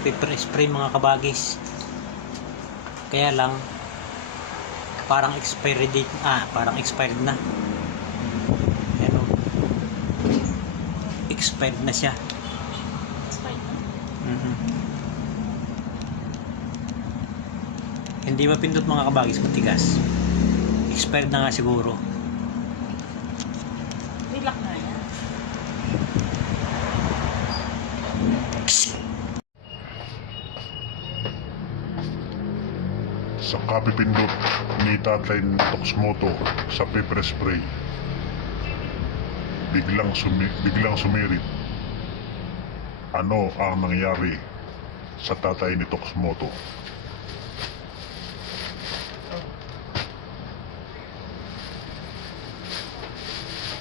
paper spray mga kabagis. Kaya lang parang expired date, parang expired na. Ayan o, expired na siya. Hindi mapindot mga kabagis, matigas. Expired na nga siguro. Relax na yan. Sa kapipindot ni Tatay Toxmoto sa paper spray, biglang sumirit. Ano ang nangyari sa tatay ni Toxmoto?